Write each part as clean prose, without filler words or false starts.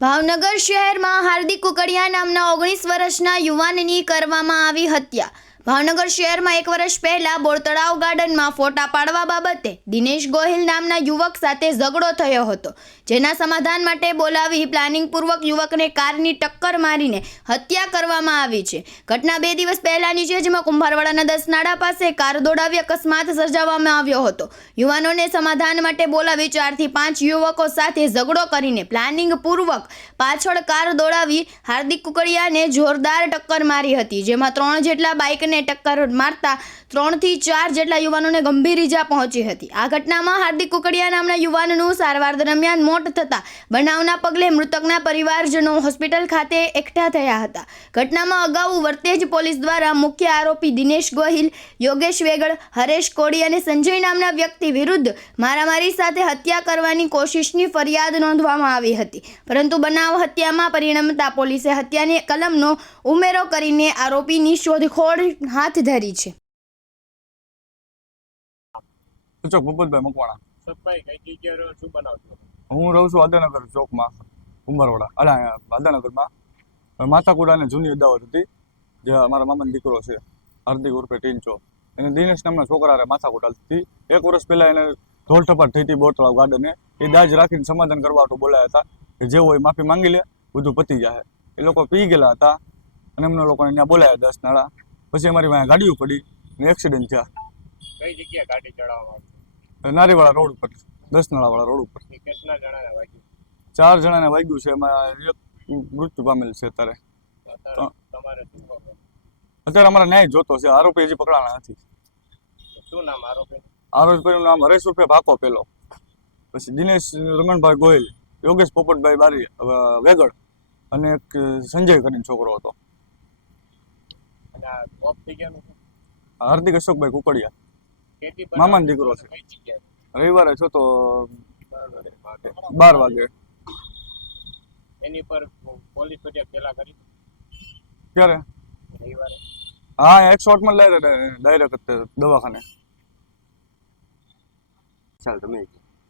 ભાવનગર શહેરમાં હાર્દિક કુકડિયા નામના 19 વર્ષના યુવાનની કરવામાં આવી હત્યા। ભાવનગર શહેરમાં 1 વર્ષ પહેલા બોરતળાવ ગાર્ડનમાં ફોટા પાડવા બાબતે દિનેશ ગોહિલ નામના યુવક સાથે ઝઘડો થયો હતો, જેના સમાધાન માટે બોલાવી પ્લાનિંગપૂર્વક યુવકને કારની ટક્કર મારીને હત્યા કરવામાં આવી છે। ઘટના 2 દિવસ પહેલાની છે, જેમાં કુંભારવાડાના 10 નાડા પાસે કાર દોડાવી અકસ્માત સર્જવામાં આવ્યો હતો। યુવાનોને સમાધાન માટે બોલાવી 4 થી 5 યુવકો સાથે ઝઘડો કરીને પ્લાનિંગપૂર્વક પાછળ કાર દોડાવી હાર્દિક કુકડિયાને જોરદાર ટક્કર મારી હતી, જેમાં 3 જેટલા બાઇકને ટક્કર મારતા 3 થી 4 જેટલા યુવાનોને ગંભીર ઈજા પહોંચી હતી। આ ઘટનામાં હાર્દિક કુકડિયા નામના યુવાનનું સારવાર દરમિયાન મોત થતા બનાવના પગલે મૃતકના પરિવારજનો હોસ્પિટલ ખાતે એકઠા થયા હતા। ઘટનામાં અગાઉ વર્તેજ પોલીસ દ્વારા મુખ્ય આરોપી દિનેશ ગોહિલ, યોગેશ વેગડ, હરેશ કોડી અને સંજય નામના વ્યક્તિ વિરુદ્ધ મારામારી સાથે હત્યા કરવાની કોશિશની ફરિયાદ નોંધવામાં આવી હતી, પરંતુ બનાવ હત્યામાં પરિણમતા પોલીસે હત્યાની કલમનો ઉમેરો કરીને આરોપીની શોધખોળ હાથ ધરી છે। ભૂપતભાઈ મકવાણા। સભાઈ કઈ જગ્યાએ શું બનાવજો? હું રહું છું આદાનગર ચોકમાં, કુંભારવાડા, આદાનગરમાં। માથાકુડાને જૂની અદાવત હતી, જે અમારા મામાનો દીકરો છે હાર્દિક ઉર્ફે ટીંચો, એને દિનેશ નામના છોકરાને માથાકુટ હતી। 1 વર્ષ પહેલા એને ઢોલ ઠપાટ થઈ હતી બોરતળાવ ગાર્ડને। એ દાજ રાખીને સમાધાન કરવા માટે બોલાયા હતા કે જે હોય માફી માંગી લે, બધું પતી જાય। એ લોકો પી ગયેલા હતા અને એમને લોકોને ત્યાં બોલાયા 10 નાળા। પછી અમારી પાસે ગાડીઓ પડી ને એક્સિડન્ટ થયા। કઈ જગ્યાએ ગાડી ચડાવવામાં આવી? નારીવાળા રોડ ઉપર, 10 નાળાવાળા રોડ ઉપર। કેટલા જણાને વાગ્યું? 4 જણાને વાગ્યું છે, એમાં 1 મૃત્યુ પામેલ છે। અત્યારે તમારે શું ખબર? અત્યારે અમારે ન્યાય જોતો છે, આરોપી હજી પકડાણા નથી। શું નામ આરોપી? આરોપીનું નામ હરેશ ઉર્ફે ભાકો પેલો, પછી દિનેશ રમણભાઈ ગોહિલ, યોગેશ પોપટભાઈ બારી વેગડ અને એક સંજય કરીને છોકરો હતો। અને આ ઓફ થઈ ગયાનું શું? હાર્દિક અશોકભાઈ કુકડિયા, ખેતી મામાનો દીકરો છે। કઈ જગ્યાએ? રવિવારે છો તો 12 વાગે। એની પર પોલીસ ફરિયાદ પેલા કરી? ક્યારે? રવિવારે? હા, 108 માં ડાયરેક્ટ દવાખાને। ચાલ તમે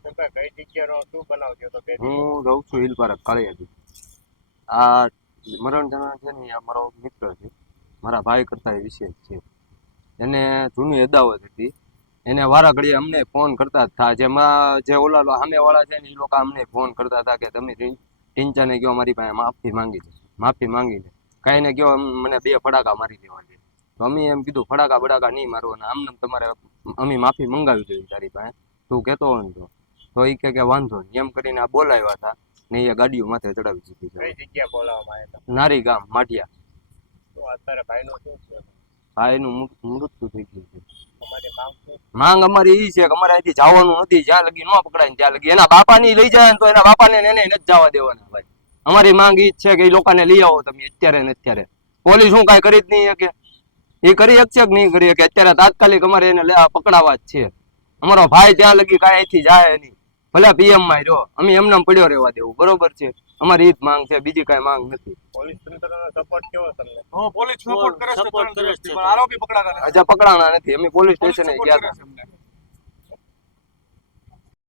સભાઈ કઈ જગ્યાએ શું બનાવજો? તો હું રહું છું હિલ પાર્ક કાળિયાથી। આ મરણ જણા છે ને, આ મારો મિત્ર છે, મારા ભાઈ કરતા એ વિશેષ છે। એને જૂની અદાવત હતી, એને વારા ઘડીએ અમને ફોન કરતા હતા, જેમાં જે ઓલા સામેવાળા છે ને એ લોકો અમને ફોન કરતા હતા કે તમે ટીંચાને કહો મારી પાસે માફી માંગી લે, કાંઈને કહો મને 2 ફડાકા મારી દેવા છે। તો અમે એમ કીધું ફડાકા બડાકા નહીં મારવાના, આમને તમારે અમે માફી મંગાવી દેવી તારી પાસે, તું કહેતો હોય ને તો એ કે વાંધો નહીં, એમ કરીને આ બોલાવ્યા હતા ને એ ગાડીઓ માથે ચડાવી દીધી છે। કઈ જગ્યા બોલાવવામાં આવ્યા હતા? નારી ગામ માઢિયા। તો અત્યારે ભાઈનું શું છે? ભાઈનું મૃત્યુ થઈ ગયું છે। તમારી માંગ શું? માંગ અમારી એ છે કે અમારે અહીંથી જવાનું નથી, જ્યાં લગી ન પકડાય ત્યાં લગી એના બાપાની લઈ જાય તો એના બાપાને એને નથી જવા દેવાના ભાઈ। અમારી માંગ એ જ છે કે એ લોકોને લઈ આવો તમે અત્યારે ને અત્યારે। પોલીસ શું કાંઈ કરી જ નહીં શકે? એ કરી શકશે કે નહીં કરી શકે? અત્યારે તાત્કાલિક અમારે એને પકડાવા જ છે। અમારો ભાઈ ત્યાં લગી કાંઈ અહીંથી જાય નહીં, ભલે પીએમ માં રહ્યો, અમે એમને પડ્યો રહેવા દેવું, બરોબર છે? અમારી એ જ માંગ છે, બીજી કાંઈ માંગ નથી। પોલીસ તંત્રનો સપોર્ટ કેવો તમને? પોલીસ સપોર્ટ કરે છે, આરોપી પકડાતા નથી। હજી પકડાણા નથી, અમે પોલીસ સ્ટેશને ગયા હતા।